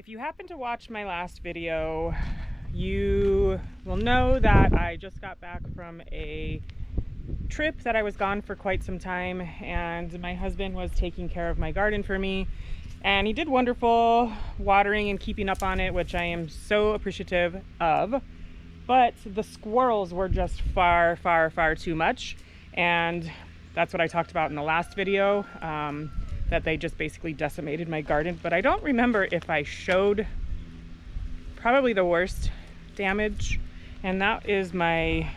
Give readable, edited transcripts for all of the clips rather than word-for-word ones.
If you happen to watch my last video, you will know that I just got back from a trip that I was gone for quite some time, and my husband was taking care of my garden for me, and he did wonderful watering and keeping up on it, which I am so appreciative of. But the squirrels were just far too much, and that's what I talked about in the last video, that they just basically decimated my garden. But I don't remember if I showed probably the worst damage, and that is my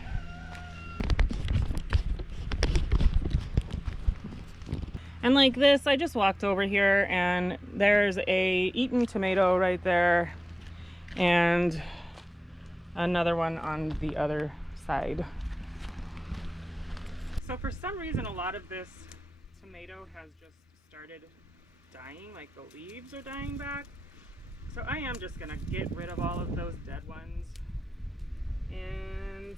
and like this. I just walked over here and there's a eaten tomato right there and another one on the other side. So for some reason a lot of this tomato has just started dying, like the leaves are dying back. So I am just gonna get rid of all of those dead ones, and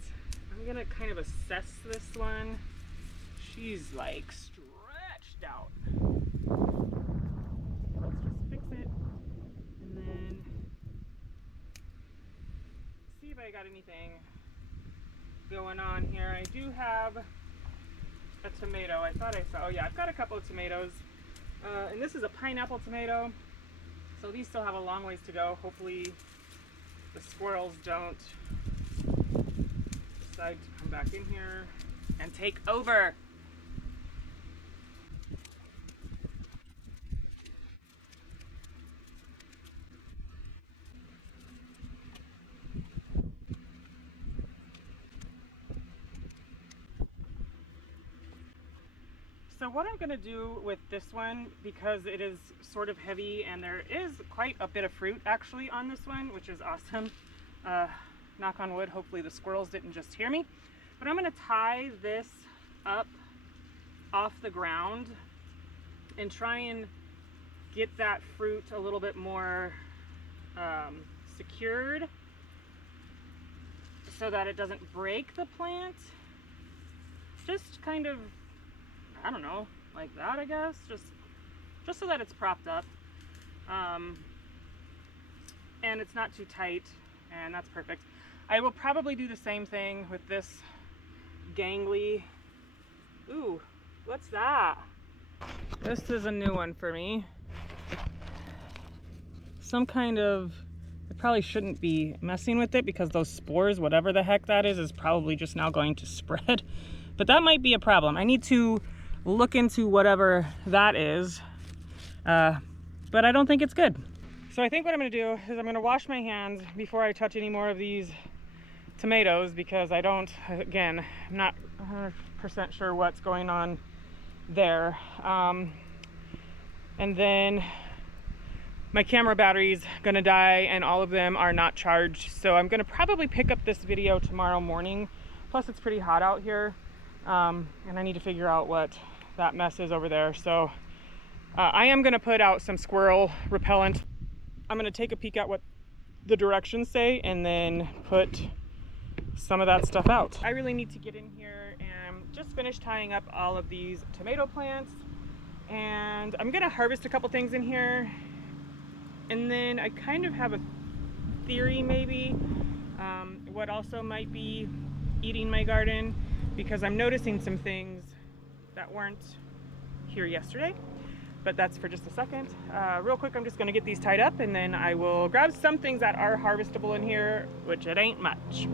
I'm gonna kind of assess this one. She's like stretched out. Let's just fix it and then see if I got anything going on here. I do have a tomato. I thought I saw, oh yeah, I've got a couple of tomatoes. And this is a pineapple tomato. So these still have a long ways to go. Hopefully the squirrels don't decide to come back in here and take over. So what I'm going to do with this one, because it is sort of heavy and there is quite a bit of fruit actually on this one, which is awesome. Knock on wood, hopefully the squirrels didn't just hear me. But I'm going to tie this up off the ground and try and get that fruit a little bit more secured so that it doesn't break the plant. Just kind of, I don't know, like that, I guess, just so that it's propped up, and it's not too tight, and that's perfect. I will probably do the same thing with this gangly. Ooh, what's that? This is a new one for me. Some kind of, I probably shouldn't be messing with it because those spores, whatever the heck that is probably just now going to spread. But that might be a problem. I need to look into whatever that is, but I don't think it's good. So I think what I'm gonna do is I'm gonna wash my hands before I touch any more of these tomatoes, because I don't, again, I'm not 100% sure what's going on there. And then my camera battery's gonna die and all of them are not charged, so I'm gonna probably pick up this video tomorrow morning. Plus it's pretty hot out here, and I need to figure out what that mess is over there. So I am going to put out some squirrel repellent. I'm going to take a peek at what the directions say and then put some of that stuff out. I really need to get in here and just finish tying up all of these tomato plants, and I'm going to harvest a couple things in here, and then I kind of have a theory maybe what also might be eating my garden, because I'm noticing some things that weren't here yesterday, but that's for just a second. Real quick, I'm just gonna get these tied up and then I will grab some things that are harvestable in here, which it ain't much.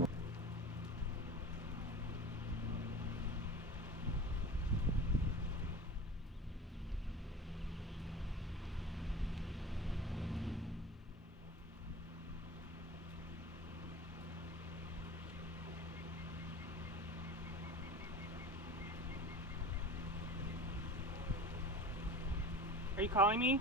Are you calling me?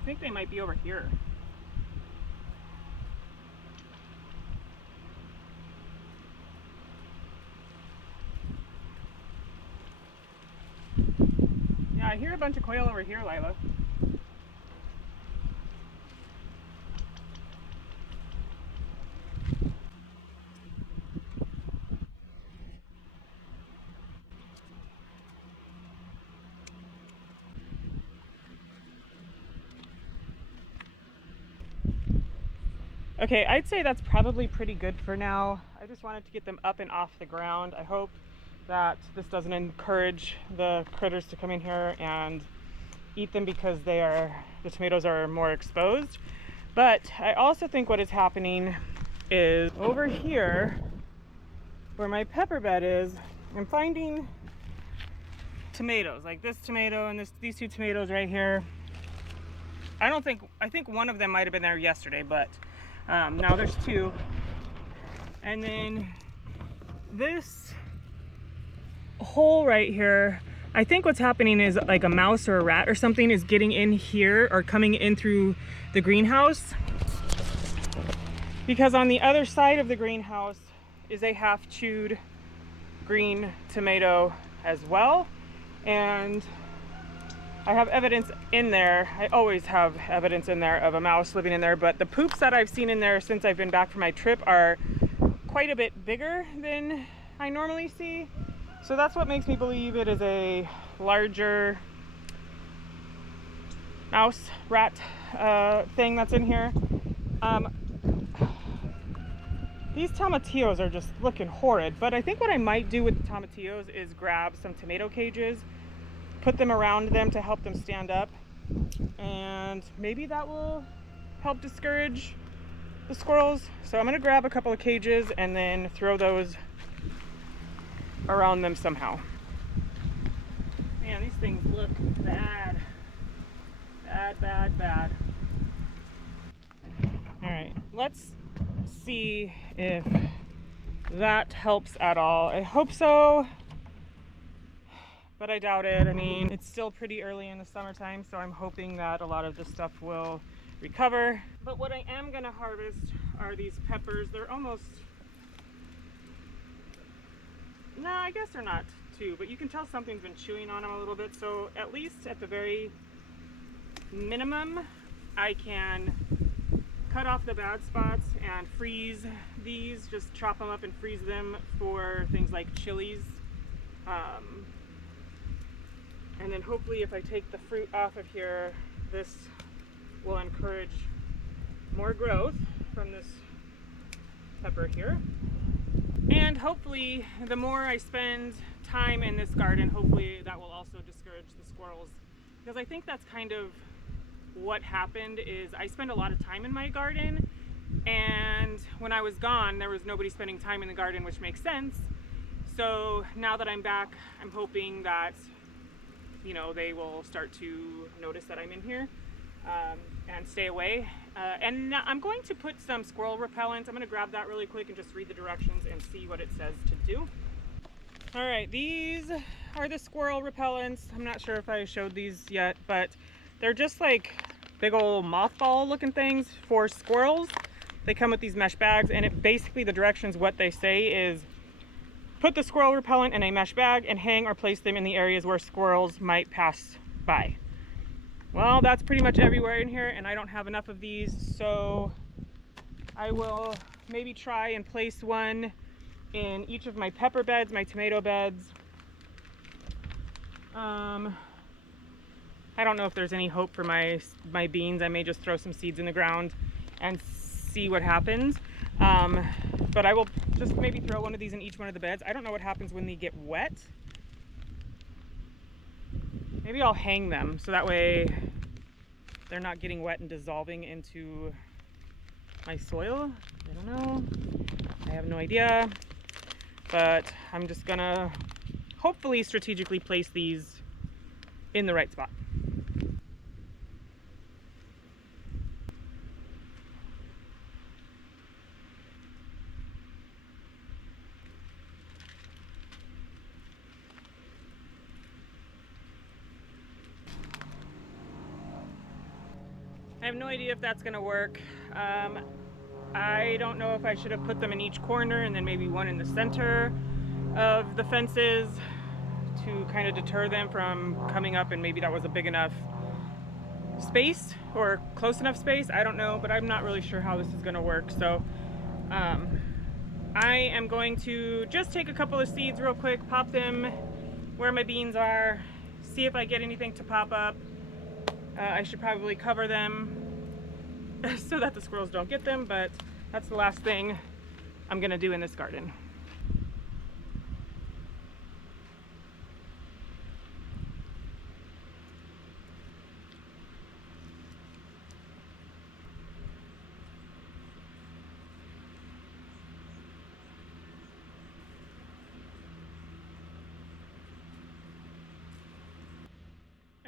I think they might be over here. I hear a bunch of quail over here, Lila. Okay, I'd say that's probably pretty good for now. I just wanted to get them up and off the ground. I hope that this doesn't encourage the critters to come in here and eat them because the tomatoes are more exposed. But I also think what is happening is over here where my pepper bed is, I'm finding tomatoes, like this tomato and these two tomatoes right here. I think one of them might have been there yesterday, but now there's two. And then this hole right here, I think what's happening is like a mouse or a rat or something is getting in here or coming in through the greenhouse, because on the other side of the greenhouse is a half chewed green tomato as well. And I have evidence in there. I always have evidence in there of a mouse living in there, but the poops that I've seen in there since I've been back from my trip are quite a bit bigger than I normally see. So that's what makes me believe it is a larger mouse, rat thing that's in here. These tomatillos are just looking horrid, but I think what I might do with the tomatillos is grab some tomato cages, put them around them to help them stand up, and maybe that will help discourage the squirrels. So I'm gonna grab a couple of cages and then throw those around them somehow. Man, these things look bad. Bad. All right, let's see if that helps at all. I hope so, but I doubt it. I mean, it's still pretty early in the summertime, so I'm hoping that a lot of this stuff will recover. But what I am gonna harvest are these peppers. They're almost, no, I guess they're not too, but you can tell something's been chewing on them a little bit. So at least at the very minimum, I can cut off the bad spots and freeze these, just chop them up and freeze them for things like chilies. And then hopefully if I take the fruit off of here, this will encourage more growth from this pepper here. And hopefully the more I spend time in this garden, hopefully that will also discourage the squirrels. Because I think that's kind of what happened, is I spend a lot of time in my garden, and when I was gone there was nobody spending time in the garden, which makes sense. So now that I'm back, I'm hoping that, you know, they will start to notice that I'm in here and stay away. And I'm going to put some squirrel repellent. I'm going to grab that really quick and just read the directions and see what it says to do. All right, these are the squirrel repellents. I'm not sure if I showed these yet, but they're just like big old mothball looking things for squirrels. They come with these mesh bags, and it basically, the directions, what they say is put the squirrel repellent in a mesh bag and hang or place them in the areas where squirrels might pass by. Well, that's pretty much everywhere in here, and I don't have enough of these, so I will maybe try and place one in each of my pepper beds, my tomato beds. I don't know if there's any hope for my beans. I may just throw some seeds in the ground and see what happens. But I will just maybe throw one of these in each one of the beds. I don't know what happens when they get wet. Maybe I'll hang them so that way they're not getting wet and dissolving into my soil. I don't know. I have no idea. But I'm just gonna hopefully strategically place these in the right spot. I have no idea if that's gonna work. I don't know if I should have put them in each corner and then maybe one in the center of the fences to kind of deter them from coming up, and maybe that was a big enough space or close enough space. I don't know, but I'm not really sure how this is going to work. So I am going to just take a couple of seeds real quick, pop them where my beans are, see if I get anything to pop up. I should probably cover them so that the squirrels don't get them, but that's the last thing I'm gonna do in this garden.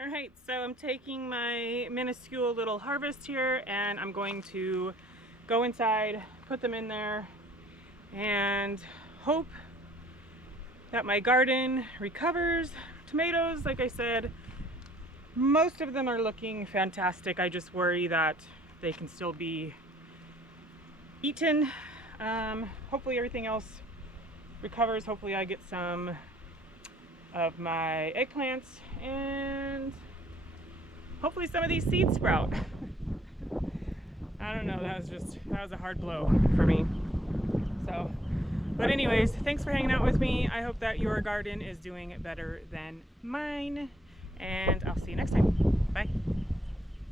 All right, so I'm taking my minuscule little harvest here and I'm going to go inside, put them in there, and hope that my garden recovers. Tomatoes, like I said, most of them are looking fantastic. I just worry that they can still be eaten. Hopefully everything else recovers. Hopefully I get some of my eggplants, and hopefully some of these seeds sprout. I don't know, that was a hard blow for me. So, but anyways, thanks for hanging out with me. I hope that your garden is doing better than mine, and I'll see you next time. Bye.